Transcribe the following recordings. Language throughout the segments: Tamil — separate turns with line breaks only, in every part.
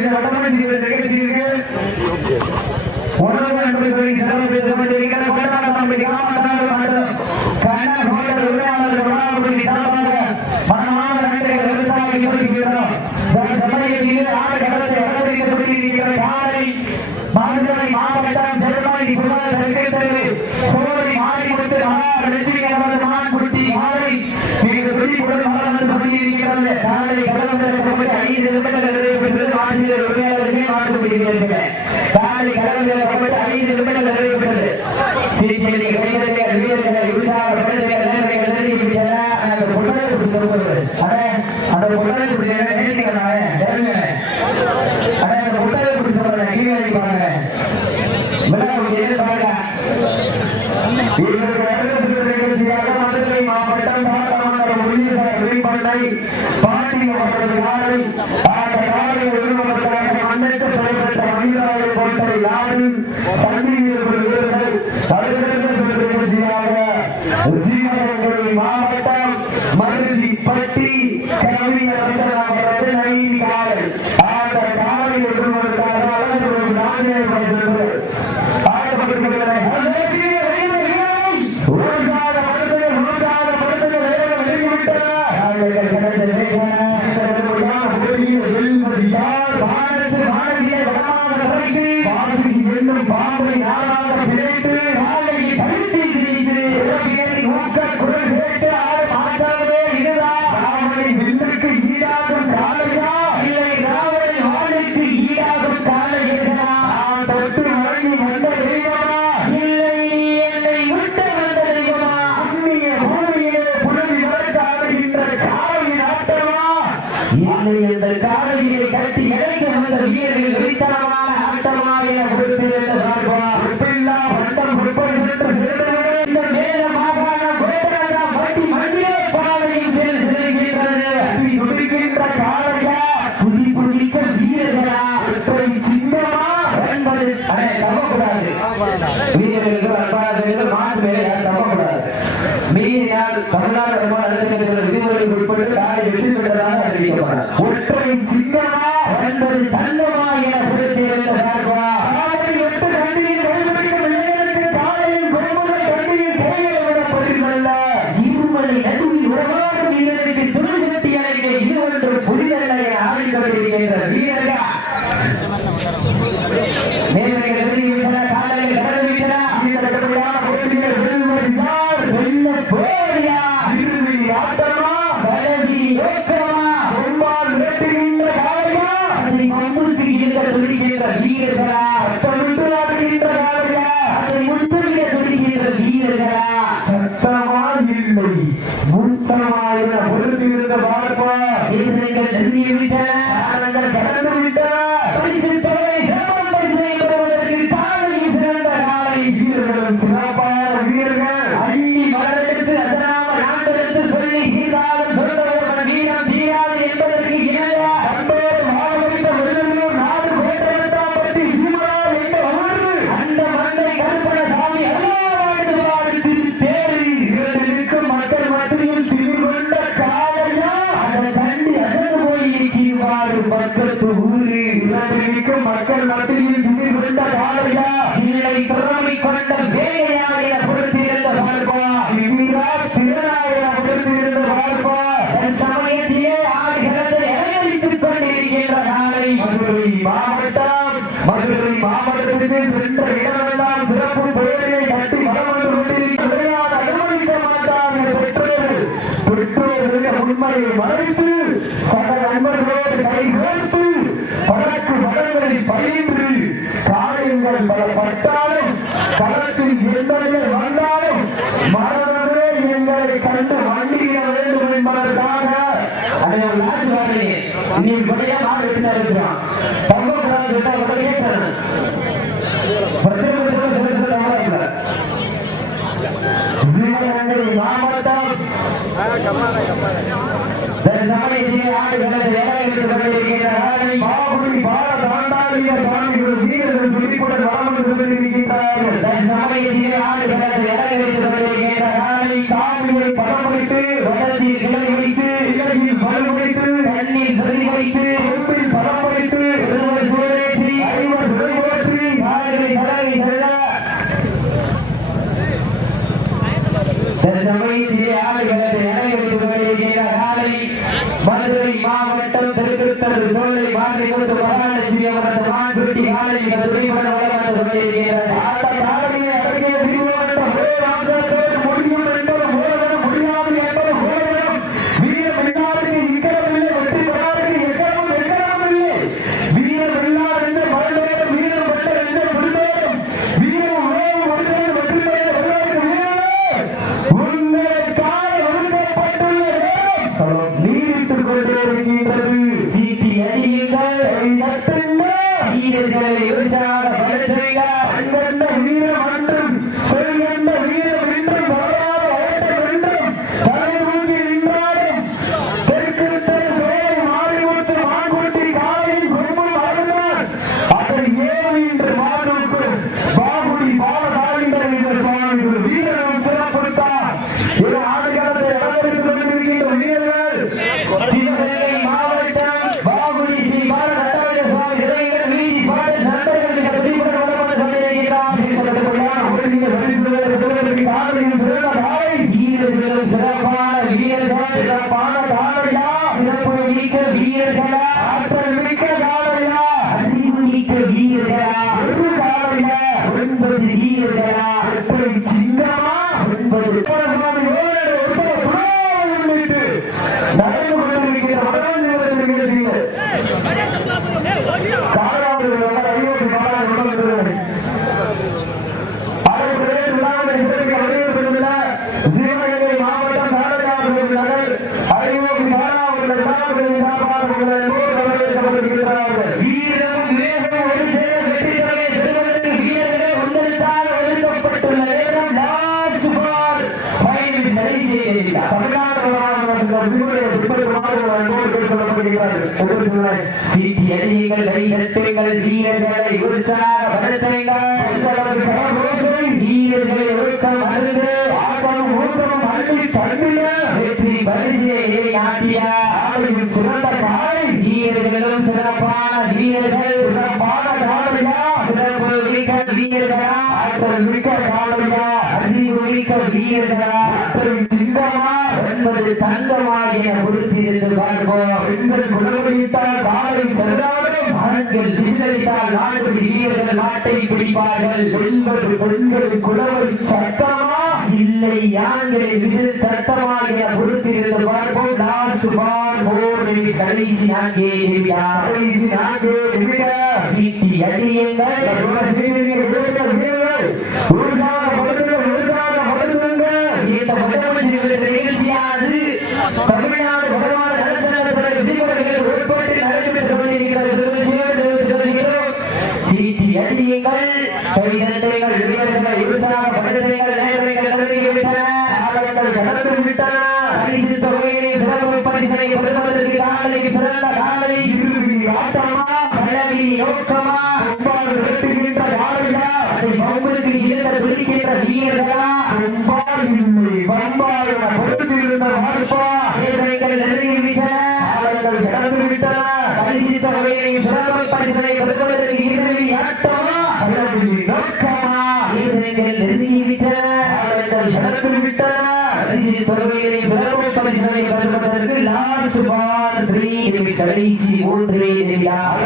இந்த வடமஞ்சி நிகழ்ச்சி இருக்கு உணவு என்பதை சிறப்பு செய்து கொண்டிருக்கிற கொண்டாடலாம் கிராமத்தார் கன கோட்டர் உரையாளர் உணவு சார்பாக ஆறு காலை மாவட்டம் மகார் லட்சுமி மாலை மிக காலை ஐந்து நிமிடங்கள் நிறைவேற்றது உரிமையாளர்களே மாட்டுப்படுகிறீர்கள் காலை கலந்து ஐந்து நிமிடங்கள் நிறைவேற்றது சிறிய கைதர்கள் வீரர்கள் உற்சாகப்படுத்துகள் நேர்மைகள் நிறுத்திவிட்டன அந்த கொட்டதை பிடிச்சி தருவார்கள் அடே அந்த அந்த கீழே பாருங்க. மதுரை மாவட்டம் சாத்தமங்கலம் காலை அந்த Gracias. ஒற்றை சிங்கமா என்பது தங்கமா முத்தமா என பொறுத்திருந்த பார்ப்பா நீங்கள் நெருங்கிவிட்டன காலங்கள் கொண்ட வேலையா பொறுத்திருந்த பார்ப்பா திமிரா திறனா பொறுத்திருந்த பார்ப்பா தன் சமயத்திலே கொண்டிருக்கின்ற மதுரை மாவட்டம். மதுரை மாவட்டத்திற்கு சென்ற இடமெல்லாம் சிறப்பு பெயர்களை கட்டி வளம் வந்து கொண்டிருக்கிற அனுமதிக்க மாட்டார்கள். பெற்றோர்கள் பெற்றோர்கள் உண்மையை மறைத்து சக நண்பர்களோடு கைகோர்த்து பழக்கு மதங்களில் பயின்று காரியங்கள் பல பட்ட களத்தில் எந்தவர்கள் வந்தாலும் மரணமே எங்களை கண்டு வண்டிய வேண்டும் என்பதற்காக அடைய நீ கொடையா நாடு இருக்கிறான் பம்ப கேட்கிறேன் மாவட்டம் சமயத்தில் வீரர்கள் துடிப்புடன் வளம் கொண்டிருக்கின்றார்கள் சமயத்தில் ஆடுகளை மற்றொரு சோலை மாற்றி கொடுத்து மகாலட்சுமி அவரது மான்குட்டி காலை துணிபட வளர்ந்து கொண்டிருக்கிறது
ஆட்ட காலையை அடக்கிய திருவோட்டம் கேட்டுக்கொள்ளப்படுகிறார்கள் ஒவ்வொரு சிலரை
வீரர்களை உற்சாகப்படுத்துங்கள்
உங்களது
வீரர்களை ஒழுக்கம் அருந்து
ஆட்டம் ஊக்கம் அள்ளி தள்ளிய
வெற்றி பரிசையை நாட்டிய
ஆலையில் சிறந்த காலை
வீரர்களும் சிறப்பான வீரர்கள்
சிறப்பான காலையா
சிறப்பு மிக்க வீரர்களா
ஆற்றல் மிக்க காலையா
அறிவு மிக்க வீரர்களா.
சிங்கமா
என்பது தங்கமாகிய பார்ப்போம்
பெண்கள் காலை செல்லாலும்
ஆண்கள் விசிலடித்தால் நான்கு வீரர்கள் நாட்டை பிடிப்பார்கள்.
என்பது பெண்கள் குழவை சட்டமா?
இல்லை ஆண்களை விசில் சட்டமாகிய பொறுத்திருந்து பார்ப்போம். லாஸ்ட் பால் போர் கடைசி நான்கே
கடைசி
சீட்டி அடியுங்கள் இந்த வடமொழி நிகழ்ச்சியானது தமிழ்நாடு வடமாநில நலச்சங்கத்துறை விதிமுறைகள் உட்பட்டு நடைபெற்றுக் கொண்டிருக்கிறது தெரிவிக்கிறோம். சீட்டி அடியுங்கள் கைதட்டுங்கள் வீரர்களை உற்சாகப்படுத்துங்கள் நேரங்கள் நெருங்கிவிட்டன பரிசு தொகையை சிறப்பு பரிசனை பெறுவதற்கு காலைக்கு சிறந்த காலை பழகி நோக்கமா அதை பம்புக்கு இருந்த பிடிக்கின்ற வீரர்களா நேரங்கள் நெருங்கிவிட்டன பரிசு தொகையை சிறப்பு பரிசனை பெறுவதற்கு இறுதி ஆட்டமா நேரங்கள் நெருங்கிவிட்டன பரிசு தொகையை சிறப்பு பரிசனை பெறுவதற்கு லாஸ்ட் பால் த்ரீ கடைசி மூன்றே நிமிடம்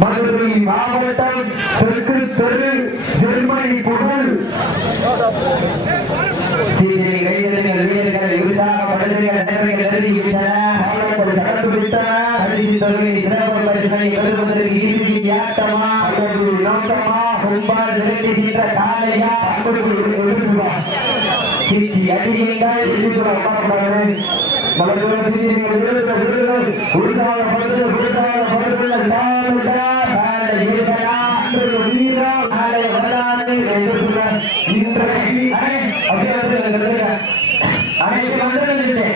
மதுரை மாவட்டம் தெற்கு தெரு ஜெர்மனி புகழ்
சீர்திருத்தி கைதட்டுங்கள் வீரர்களை உற்சாகப்படுத்துங்கள் நேரங்கள் நெருங்கிவிட்டன
காலங்கள் கடந்து விட்டன
பரிசு தொகையை சிறப்பு பரிசனை பெறுவதற்கு இறுதி ஆட்டமா
அதற்கு நோக்கமா
கும்பால் நிரட்டுகின்ற காலையா
அன்புக்கு எழுதுவா
சீட்டி அடியுங்கள்
எழுதுவா அனைத்து நமக்கு நீங்கள்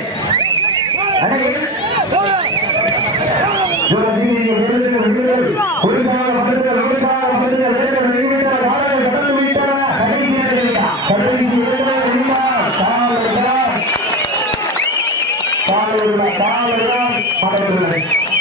பாடல்கள்
பாடல்கள் பாடல்கள்